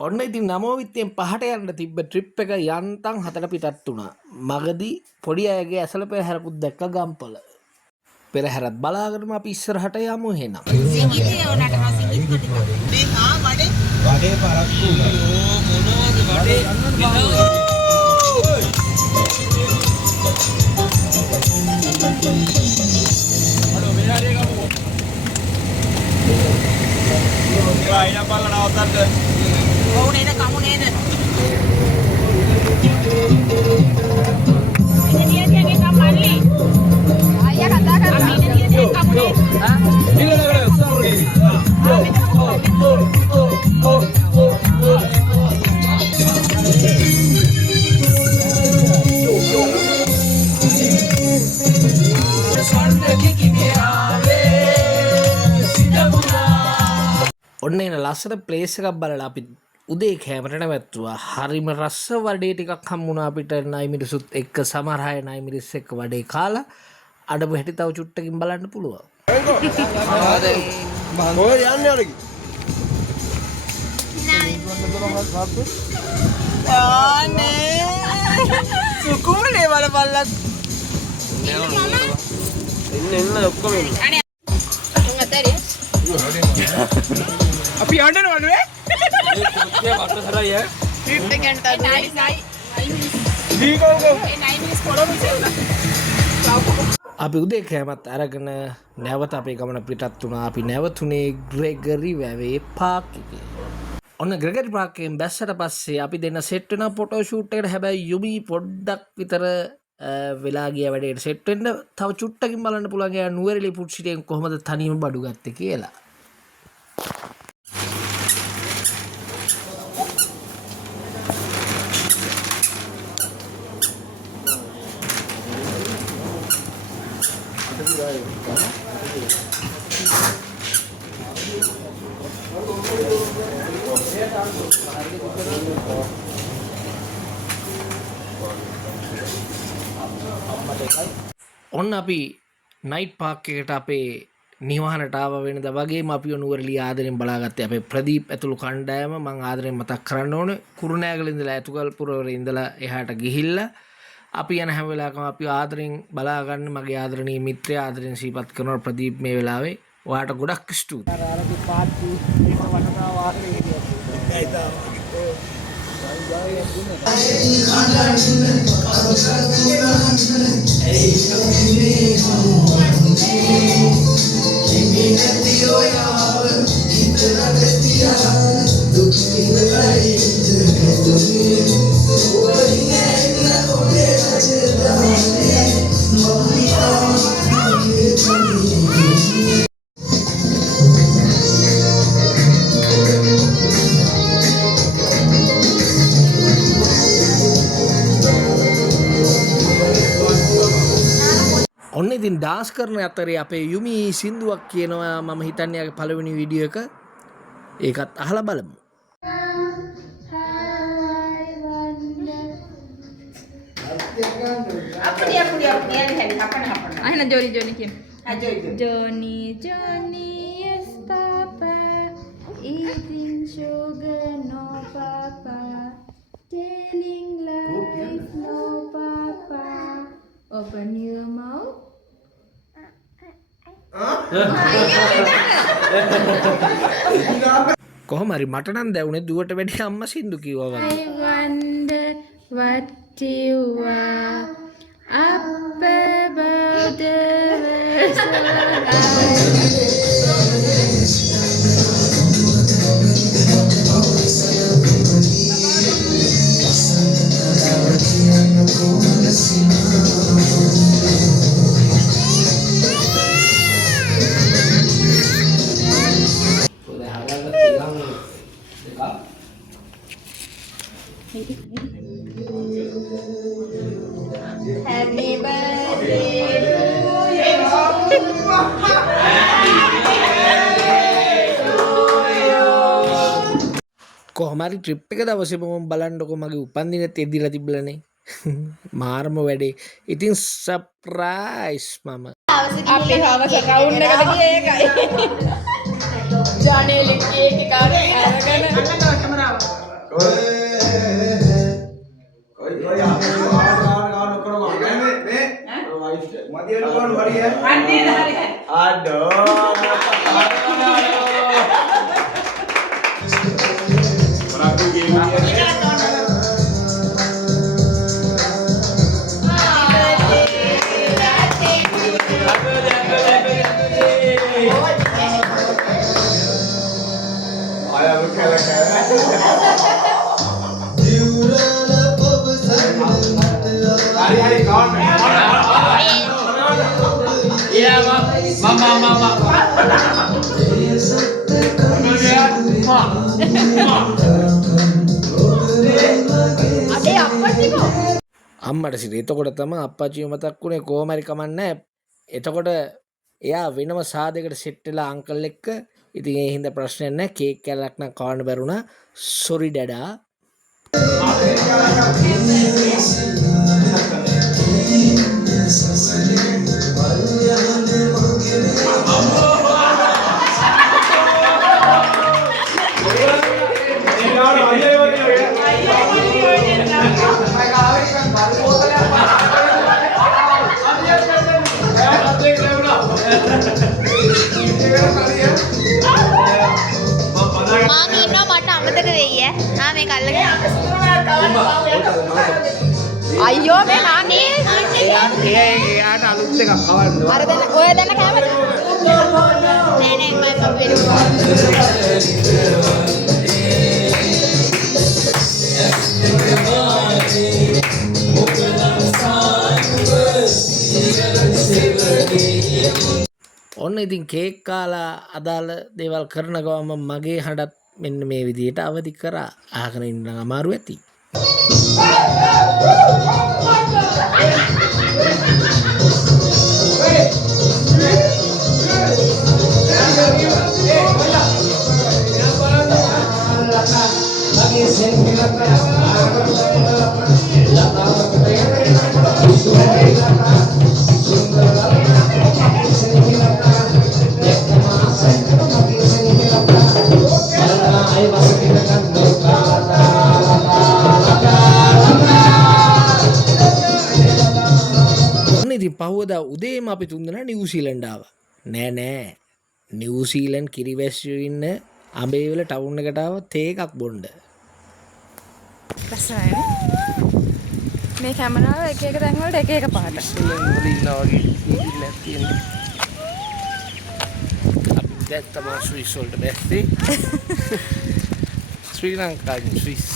ඔන්න ඉතින් නමෝවිත්තෙන් පහට යන්න තිබ්බ ට්‍රිප් එක යන්තම් 4ට පිටත් වුණා. මගදී පොඩි අයගේ ඇසල පෙරහැරකුත් දැක්ක ගම්පල. පෙරහැරත් බලාගෙනම අපි ඉස්සරහට යමු එහෙනම්. සිංගිතේ උනට සිංගිත් ටික. වඩේ පරක්කු. මොනවද වඩේ? අඩෝ මේ හරිය ගමු. ඒ අයින බලන අවතන්ට. ඔව් නේද කමු නේද? ඉතින් කම්මල්ලි. අයියා කතා කරලා ඉතින් කමු නේද? හා? ඉල්ලලා සෝරි. ඔන්න එන ලස්සන ප්ලේස් එකක් බලලා අපි උදේ කැමරට නැවැත්තුවා. හරිම රස්ස වඩේ ටිකක් හම්බුණා අපිට නයි මිරිසුත් එක්ක සමහර අය නයි මිරිස් එක්ක වඩේ කාලා අඩපු හැටි තව චුට්ටකින් බලන්න පුළුවන්. ඔය යන්නේ අරකි. ආනේ සුකුමනේ බලපල්ලක්. එන්න ඔක්කොම එන්න. අපි යන්නවද වේ? ඒ කුත්තිය වටසරයි ඈ. ට්‍රිප් එකකට නයි. දීකෝකෝ. ඒ 9 මිනිස් පොළොව අපි උදේ කෑමත් අරගෙන නැවත අපේ ගමන පිටත් වුණා. අපි නැවතුනේ ග්‍රෙගරි වැවේ පාක් එකේ. ඔන්න ග්‍රෙගරි පාක් එකෙන් බැස්සට පස්සේ අපි දෙන්න සෙට් වෙන ෆොටෝ ෂූට් එකට. හැබැයි යුමි පොඩ්ඩක් විතර වෙලා ගිය වැඩේට සෙට් වෙන්න. තව චුට්ටකින් බලන්න පුළුවන් එයා නුවරඑළිය පුට් සිටියෙන් කොහොමද තනියම බඩු ගත්තේ කියලා. ඔන්න අපි නයිට් පාක් එකට අපේ නිවහනට ආව වෙනද වගේම අපි නුවරඑළිය ආදරෙන් බලාගත්තේ අපේ ප්‍රදීප් ඇතුළු කණ්ඩායම. මම ආදරෙන් මතක් කරන්න ඕන කුරුණෑගල ඉඳලා ඇතුගල්පුරවර ඉඳලා එහාට ගිහිල්ලා අපි යන හැම වෙලාවකම අපි ආදරෙන් බලා ගන්න මගේ ආදරණීය මිත්‍රයා ආදරෙන් සිහිපත් කරනවා ප්‍රදීප් මේ වෙලාවේ. ඔයාට ගොඩක් ස්තුතියි. අරගේ පාටි එක වටනවා වාහනේ ගෙනියනවා. ඔන්න ඉතින් ඩාන්ස් කරන අතරේ අපේ යුමි සින්දුවක් කියනවා. මම හිතන්නේ යාගේ පළවෙනි වීඩියෝ එක. ඒකත් අහලා බලමු. Ahina Johnny Kim. Johnny, yes Papa, eating sugar, no Papa, telling lies, no Papa. Open your mouth. කොහොම හරි මට නම් දැවුනේ දුවට වැඩි අම්මා සින්දු කිව්වා වගේ. I wonder what you are up above the world so high. Happy birthday කොහොම හරි ට්‍රිප් එක දවසේ මම බලන්නකො මගේ උපන්දිනෙත් එදිලා තිබ්බලනේ. මාරම වැඩේ. ඉතින් සර්ප්‍රයිස් මම. අපි හවස රවුන්ඩ් එකට ගියේ ඒකයි. ජානේලි කේක් එක අරගෙන අම්මට සිට එතකොට තමයි අප්පච්චිව මතක් වුණේ කොහොම හරි කමන්නේ. එතකොට එයා වෙනම සාදයකට සෙට් වෙලා අංකල් එක්ක. ඉතින් ඒ හින්දා ප්‍රශ්නයක් නැහැ. කේක් කෑල්ලක් නම් කවන්න බැරුණා. සොරි ඩඩා. මාමී ඉන්නවා මට අමතක වෙයි ඈ. මේක අල්ලගෙන. අයියෝ මේ නානේ. එයාට අලුත් එකක් කවන්න. අර දැන් ඔය දැන් කැමරා. නෑ නෑ මම වෙනවා. ඔන්න ඉතින් කේක් කාලා අදාළ දේවල් කරන ගමන් මගේ හඬත් මෙන්න මේ විදිහට අවදි කරා. අහගෙන ඉන්න අමාරු ඇති. ඉතින් පහුවදා උදේම අපි තුන්දෙනා නිව්සීලන්ඩ් ආවා. නෑ නිව්සීලන්ඩ් කිරිවැස්සියෝ ඉන්න අඹේවල ටවුන් එකට ආව තේ එකක් බොන්න. ලස්සනයි. මේ කැමරාව එක එක තැන් වලට එක එක පාට. දැන් තමයි ස්විස් වලට බැස්සේ. ශ්‍රී ලංකාවේ ස්විස්.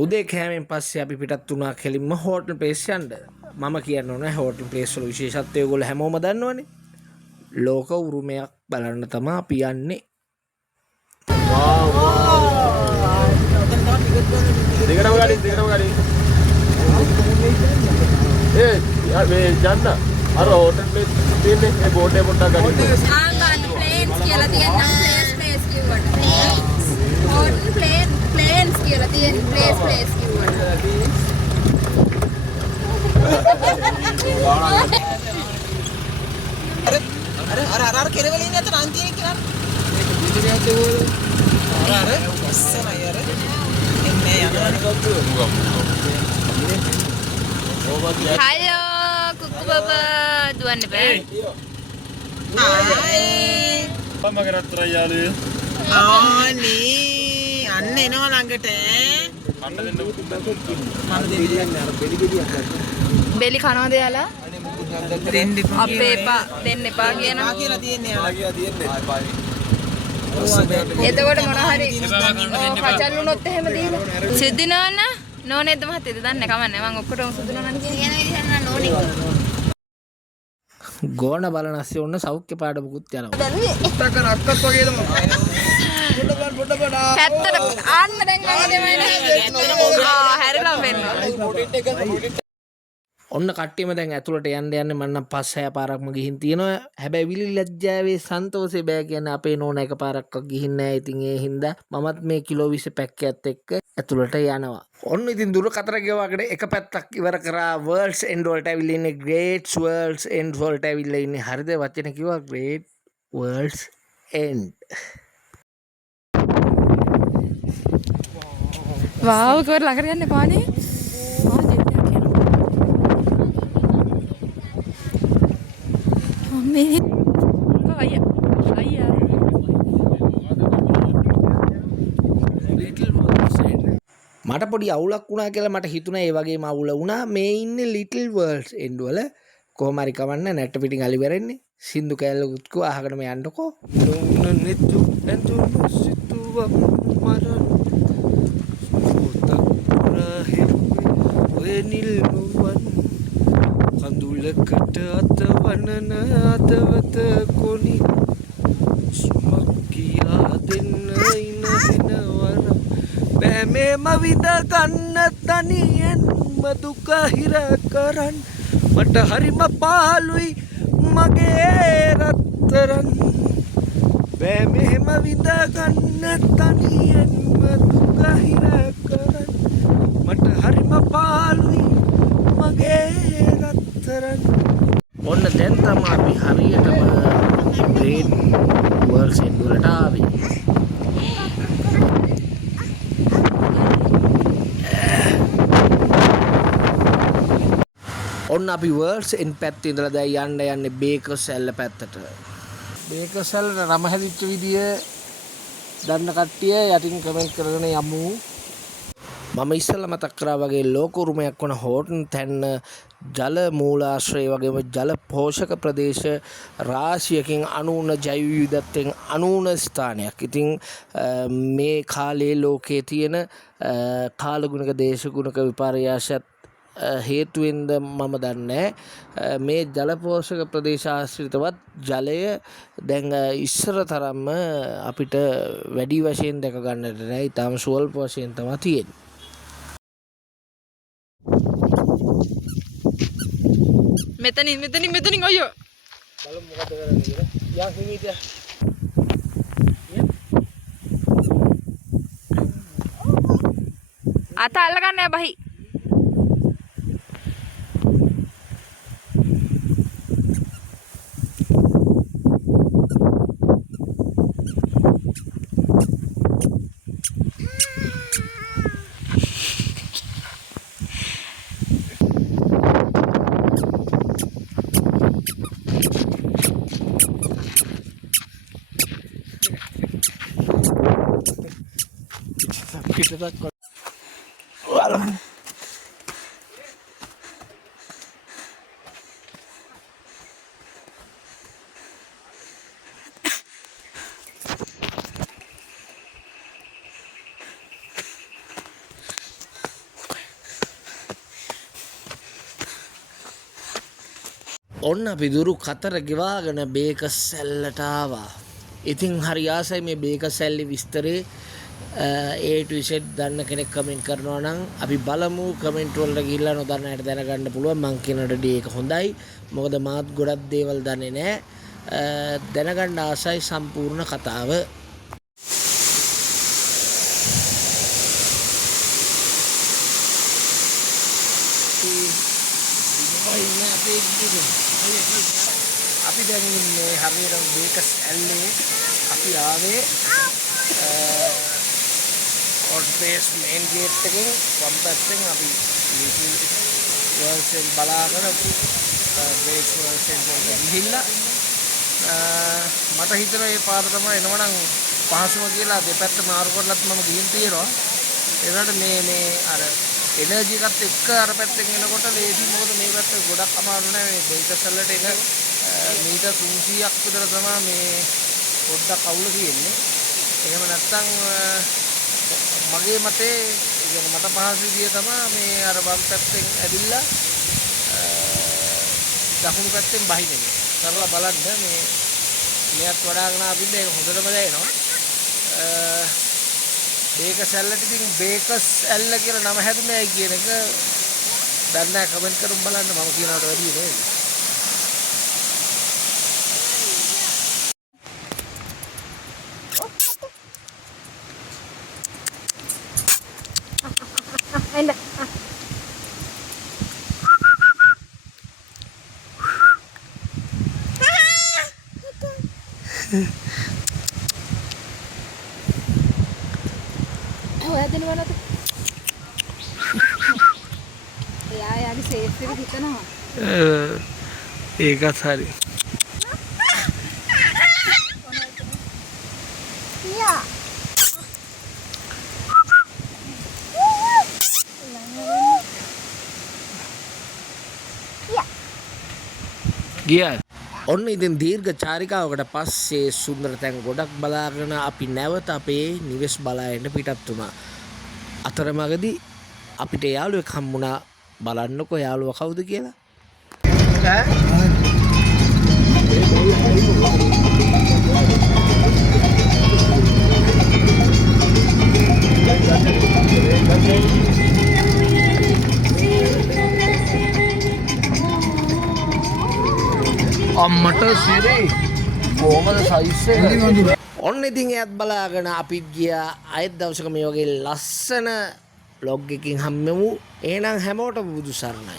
උදේ කෑමෙන් පස්සේ අපි පිටත් වුණා කෙලින්ම හෝටල් ප්ලේස් යන්න. මම කියන්න ඕනේ හෝටල් ප්ලේස් වල විශේෂත්වය ඔයගොල්ලෝ හැමෝම දන්නවනේ. ලෝක උරුමයක් බලන්න තමයි අපි යන්නේ. දෙකටම ගාඩි. යාර මේ යන්න. අර හෝටල් ප්ලේස් තියෙන්නේ ඒ බෝඩ් එක පොඩ්ඩක් ගන්න. ප්ලේන්ස් කියලා තියෙනවා. ප්ලේස් කිව්වට. හෝටල් ප්ලේන්ස් කියලා තියෙන ප්ලේස් කිව්වට. අර කෙරවලින් යත අන්තිමේ කියලා. අර ඔස්සමයි අර. එන්නේ යනවා. හලෝ කුක්කු බබා දුවන්න බෑ. මම කරත්තරා යාළුවේ. ආනේ අන්න එනවා ළඟට. අන්න දෙන්න මම දෙවියන්නේ අර බෙලිගෙඩියක් ගන්න. බෙලි කනවද යාලා? දෙන්න එපා. අපේ එපා දෙන්න එපා කියනවා. කියලා තියෙන්නේ යාලා. කියලා තියෙන්නේ. එතකොට මොන හරි කචල් වුණොත් එහෙම දීලා. සිද්ධිනවන්න නෝනේද මහත්තයද දන්නේ කමන්නේ මම ඔක්කොටම සුදු නෝනන් කියන විදිහට නෝනේ. ගෝණ බලනස්සේ ඔන්න සෞඛ්‍ය පාඩමකුත් යනවා. අක්කත් වගේද මම. පොඩ පැත්තට ආන්න දැන් වගේ තමයි. හැරිලා වෙනවා. ඔන්න කට්ටියම දැන් ඇතුළට යන්න යන්න මම නම් 5-6 පාරක්ම ගිහින් තියෙනවා. හැබැයි විලි ලැජ්ජාවේ සන්තෝෂේ බෑ කියන්නේ අපේ නෝනා එක පාරක්වත් ගිහින් නැහැ. ඉතින් ඒ හින්දා මමත් මේ කිලෝ 20 පැක්කයත් එක්ක ඇතුළට යනවා. ඔන්න ඉතින් දුර කතර ගෙවාගෙන එක පැත්තක් ඉවර කරා වර්ල්ඩ්ස් එන්ඩ් වලට ඇවිල්ලා ඉන්නේ ග්‍රේට්ස් වර්ල්ඩ්ස් එන්ඩ් වලට ඇවිල්ලා ඉන්නේ. හරිද වචන කිව්වා ග්‍රේට් වර්ල්ඩ්ස් එන්ඩ්. වාව් කවර ළඟට යන්න පානේ. අම්මේ. අයියා. මට පොඩි අවුලක් වුණා කියලා මට හිතුණා ඒ වගේම අවුල වුණා මේ ඉන්නේ ලිටල් වර්ල්ඩ්ස් එන්ඩ් වල. කොහොම හරි කවන්න නැට්ට පිටින් අලි වෙරෙන්නේ. සින්දු කැලලකුත් කෝ අහගෙනම යන්නකෝ. නොන නෙතු ඇඳුණු සිතුවම් මරන් ඔය නිල් නුවන් කඳුලකට අතවනන අතවත කොනි සුමක් කියා දෙන්න ඉනහෙනවර බෑ මේම විඳ ගන්න තනියෙන් මදුක හිර කරන් මට හරිම පාළුයි මගේ රත්තරන් බෑ මෙහෙම විඳ ගන්න තනියෙන් මදුක හිර කරන් මට හරිම පාළුයි මගේ රත්තරන්. ඔන්න දැන් තමයි අපි හරියටම ග්‍රේට් වර්ල්ඩ්ස් එන්ඩ් වලට ආවේ. ඔන්න අපි වර්ල්ඩ්ස් එන්ඩ් පැත්තේ ඉඳලා දැන් යන්නේ බේකර්ස් ඇල්ල පැත්තට. බේකර්ස් ඇල්ලට නම හැදිච්ච විදිය දන්න කට්ටිය යටින් කමෙන්ට් කරගෙන යමු. මම ඉස්සෙල්ලා මතක් කරා වගේ ලෝක උරුමයක් වන හෝටන් තැන්න ජල මූලාශ්‍රය වගේම ජල පෝෂක ප්‍රදේශ රාශියකින් අනුන ජෛව විවිධත්වයෙන් අනුන ස්ථානයක්. ඉතින් මේ කාලේ ලෝකයේ තියෙන කාලගුණක දේශගුණක විපර්යාසත් හේතුවෙන්ද මම දන්නේ මේ ජල පෝෂක ප්‍රදේශ ආශ්‍රිතවත් ජලය දැන් ඉස්සර තරම්ම අපිට වැඩි වශයෙන් දැක ගන්නට නෑ. ඊටම ස්වල්ප වශයෙන් තමයි තියෙන්නේ. මෙතනින් අයියෝ. බලමු මොකද කරන්නේ කියලා. යා හිමීට. අත අල්ල ගන්න බහි. පිටතක් ඔන්න අපි දුරු කතර ගෙවාගෙන බේකස් සැල්ලට ආවා. ඉතින් හරි ආසයි මේ බේකස් සැල්ලේ විස්තරේ A to Z දන්න කෙනෙක් කමෙන්ට් කරනවා නම් අපි බලමු කමෙන්ට් වලට ගිහිල්ලා නොදන්න අයට දැනගන්න පුළුවන්. මං කියන ඩේ එක හොඳයි. මොකද මාත් ගොඩක් දේවල් දන්නේ නැහැ. දැනගන්න ආසයි සම්පූර්ණ කතාව. අපි දැන් ඉන්නේ හරියටම බේකස් ඇල්ලේ. අපි ආවේ ඔඩ්බේස් මේන් ගේට් එකෙන් වම් පැත්තෙන් අපි ලිටල් වර්ල්ඩ්ස් එන්ඩ් බලාගෙන ග්‍රේට් වර්ල්ඩ්ස් එන්ඩ් වලට ගිහිල්ලා මට හිතෙනවා මේ පාර තමයි එනවනම් පහසුම කියලා දෙපැත්ත මාරු කරලත් මම ගිහින් තියෙනවා. ඒනට මේ අර එනර්ජි එකත් එක්ක අර පැත්තෙන් එනකොට ලේසි. මොකද මේ පැත්ත ගොඩක් අමාරු නෑ. මේ බේකස් වලට එන මීටර් 300ක් විතර තමයි මේ පොඩ්ඩක් අවුල තියෙන්නේ. එහෙම නැත්නම් මගේ මතේ කියන්නේ මට පහසු විදිය තමයි මේ අර වම් පැත්තෙන් ඇවිල්ලා දකුණු පැත්තෙන් බහින එක. කරලා බලන්න මේ මෙයත් වඩාගෙන ආපින්න ඒක හොඳටම දැනෙනවා. බේකස් ඇල්ලට ඉතින් බේකස් ඇල්ල කියලා නම හැදුනේ කියන එක දන්නේ නැහැ කමෙන්ට් කරමු බලන්න මම කියනවට වැඩිය නේද? ඔයා දෙනවද? එයා යාගේ සේෆ් එක හිතනවා. ඒකත් හරි. යා. ගියා. ඔන්න ඉතින් දීර්ඝ චාරිකාවකට පස්සේ සුන්දර තැන් ගොඩක් බලාගෙන අපි නැවත අපේ නිවෙස් බලා එන්න පිටත් වුණා. අතරමඟදී අපිට යාළුවෙක් හම්බුණා. බලන්නකෝ යාළුවා කවුද කියලා. අම්මට සිරේ කොහමද සයිස් එක? ඔන්න ඉතින් එයත් බලාගෙන අපිත් ගියා. අයත් දවසක මේ වගේ ලස්සන vlog එකකින් හම්බෙමු. එහෙනම් හැමෝටම බුදු සරණයි.